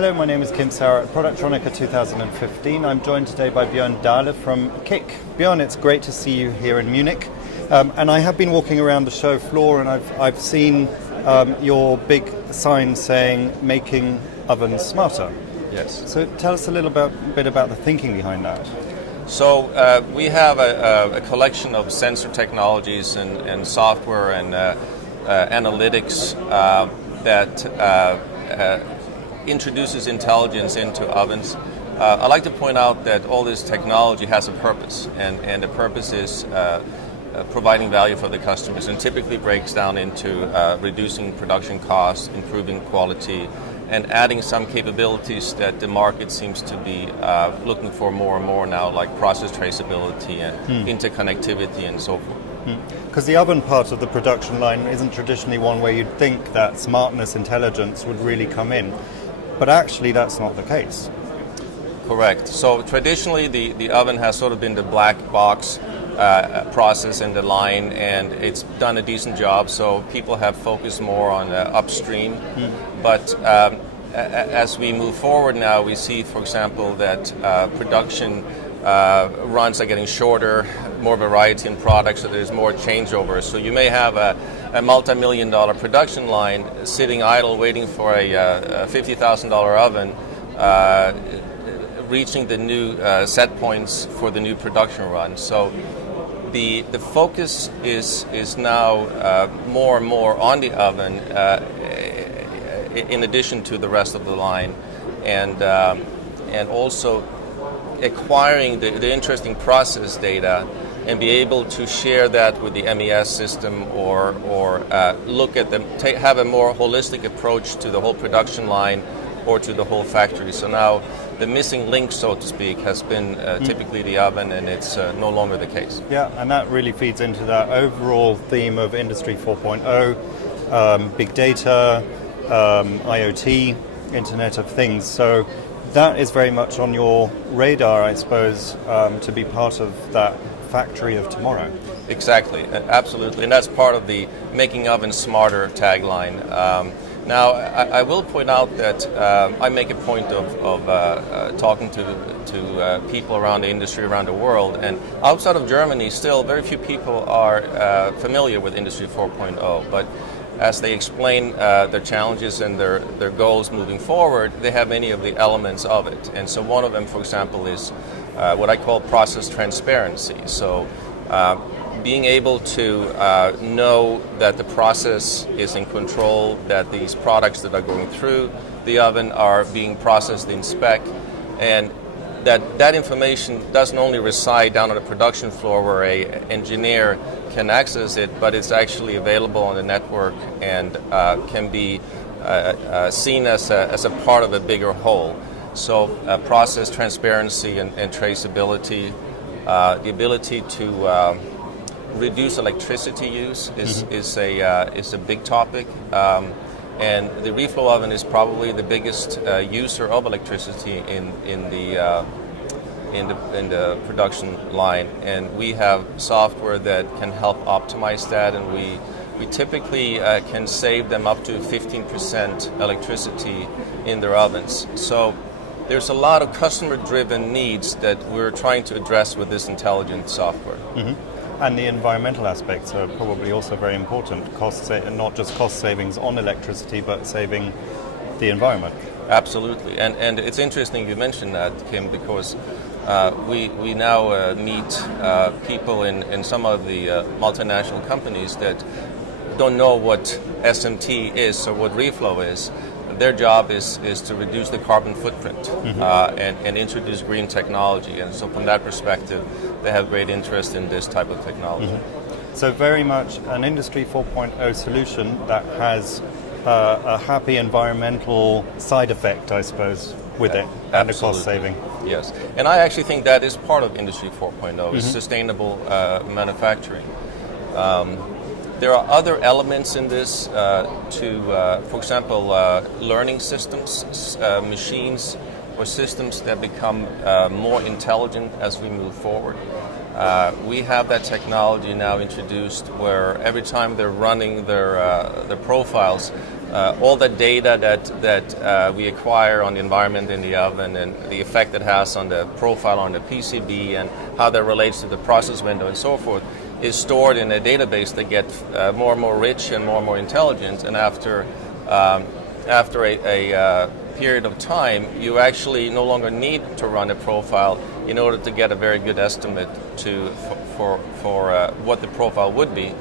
Hello, my name is Kim Sauer at Productronica 2015. I'm joined today by Bjorn Dahle from KIC. Bjorn, it's great to see you here in Munich. And I have been walking around the show floor and I've seen your big sign saying making ovens smarter. Yes. So tell us a little bit about the thinking behind that. So we have a collection of sensor technologies and software and analytics that introduces intelligence into ovens. I like to point out that all this technology has a purpose, and the purpose is providing value for the customers, and typically breaks down into reducing production costs, improving quality, and adding some capabilities that the market seems to be looking for more and more now, like process traceability and interconnectivity and so forth. Because the oven part of the production line isn't traditionally one where you'd think that smartness, intelligence would really come in, but actually that's not the case. Correct. So traditionally the oven has sort of been the black box process in the line, and it's done a decent job, so people have focused more on upstream. But as we move forward now, we see, for example, that production runs are getting shorter, more variety in products, so there's more changeover. So you may have a multi-million-dollar production line sitting idle waiting for a $50,000 oven, reaching the new set points for the new production run. So the focus is now more and more on the oven in addition to the rest of the line, and also acquiring the interesting process data and be able to share that with the MES system or look at them, have a more holistic approach to the whole production line or to the whole factory. So now the missing link, so to speak, has been typically the oven, and it's no longer the case. Yeah, and that really feeds into that overall theme of Industry 4.0, big data, IoT, Internet of Things. So that is very much on your radar, I suppose, to be part of that factory of tomorrow. Exactly, absolutely, and that's part of the Making Ovens Smarter tagline. Now, I will point out that I make a point of talking to people around the industry around the world, and outside of Germany, still very few people are familiar with Industry 4.0, but as they explain their challenges and their goals moving forward, they have many of the elements of it. And so one of them, for example, is what I call process transparency. So being able to know that the process is in control, that these products that are going through the oven are being processed in spec, and that information doesn't only reside down on the production floor where an engineer can access it, but it's actually available on the network and can be seen as a part of a bigger whole. So process transparency and traceability, the ability to reduce electricity use is a big topic, and the reflow oven is probably the biggest user of electricity in the production line, and we have software that can help optimize that, and we typically can save them up to 15% electricity in their ovens. So there's a lot of customer-driven needs that we're trying to address with this intelligent software. And the environmental aspects are probably also very important. Not just cost savings on electricity, but saving the environment. Absolutely, and it's interesting you mentioned that, Kim, because we now meet people in some of the multinational companies that don't know what SMT is or what reflow is. Their job is to reduce the carbon footprint and introduce green technology, and so from that perspective they have great interest in this type of technology. So very much an Industry 4.0 solution that has a happy environmental side effect, I suppose, with it, and a cost saving. Yes, and I actually think that is part of Industry 4.0, is sustainable manufacturing. There are other elements in this for example, learning systems, machines or systems that become more intelligent as we move forward. We have that technology now introduced where every time they're running their profiles, all the data that we acquire on the environment in the oven and the effect it has on the profile on the PCB and how that relates to the process window and so forth is stored in a database that gets more and more rich and more intelligent. And after a period of time, you actually no longer need to run a profile in order to get a very good estimate for what the profile would be,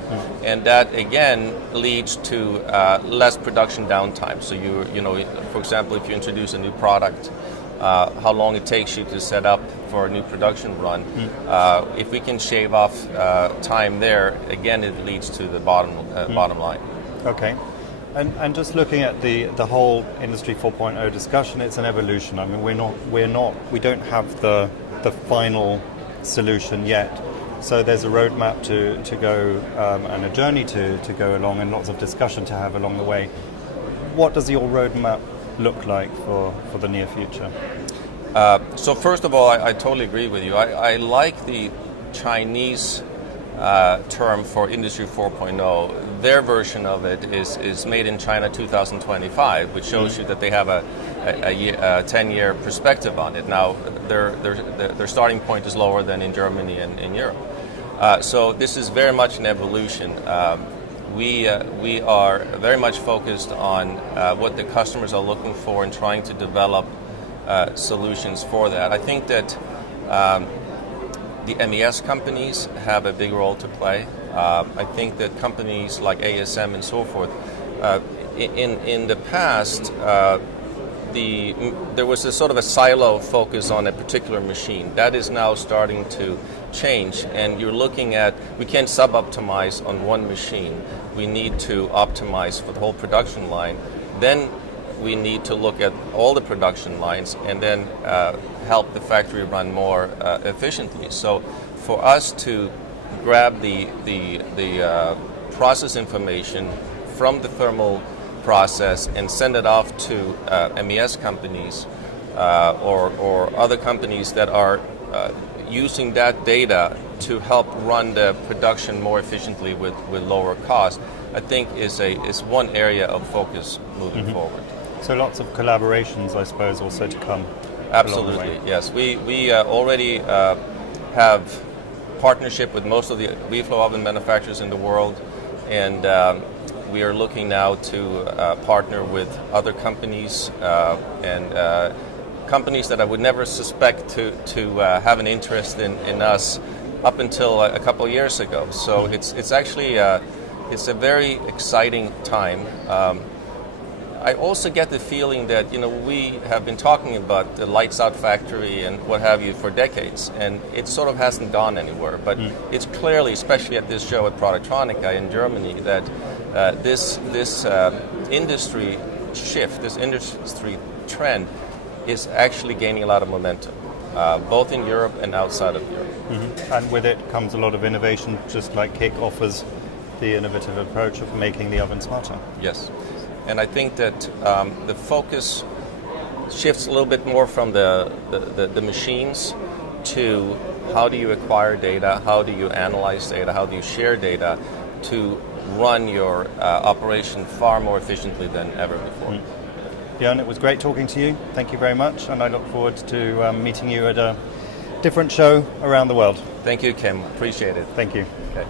and that again leads to less production downtime. So you know, for example, if you introduce a new product, how long it takes you to set up for a new production run. If we can shave off time there, again, it leads to the bottom line. Okay. And just looking at the whole Industry 4.0 discussion, it's an evolution. I mean, we don't have the final solution yet. So there's a roadmap to go and a journey to go along, and lots of discussion to have along the way. What does your roadmap look like for the near future? So first of all, I totally agree with you. I like the Chinese term for Industry 4.0. Their version of it is made in China 2025, which shows you that they have a 10-year perspective on it. Now, their starting point is lower than in Germany and in Europe. So this is very much an evolution. We are very much focused on what the customers are looking for and trying to develop solutions for that. I think that the MES companies have a big role to play. I think that companies like ASM and so forth, in the past, there was a sort of a silo focus on a particular machine. That is now starting to change, and you're looking at, we can't sub-optimize on one machine. We need to optimize for the whole production line. Then we need to look at all the production lines and then help the factory run more efficiently. So for us to grab the process information from the thermal process and send it off to MES companies or other companies that are using that data to help run the production more efficiently with lower cost, I think is one area of focus moving forward. So lots of collaborations, I suppose, also to come. Absolutely, yes. We already have partnership with most of the reflow oven manufacturers in the world, and we are looking now to partner with other companies and companies that I would never suspect to have an interest in us up until a couple of years ago. So it's actually it's a very exciting time. I also get the feeling that, you know, we have been talking about the lights out factory and what have you for decades, and it sort of hasn't gone anywhere. But it's clearly, especially at this show at Productronica in Germany, that this industry shift, this industry trend, is actually gaining a lot of momentum, both in Europe and outside of Europe. And with it comes a lot of innovation, just like KIC offers the innovative approach of making the oven smarter. Yes. And I think that the focus shifts a little bit more from the machines to how do you acquire data, how do you analyze data, how do you share data to run your operation far more efficiently than ever before. Bjorn, it was great talking to you. Thank you very much, and I look forward to meeting you at a different show around the world. Thank you, Kim. Appreciate it. Thank you. Okay.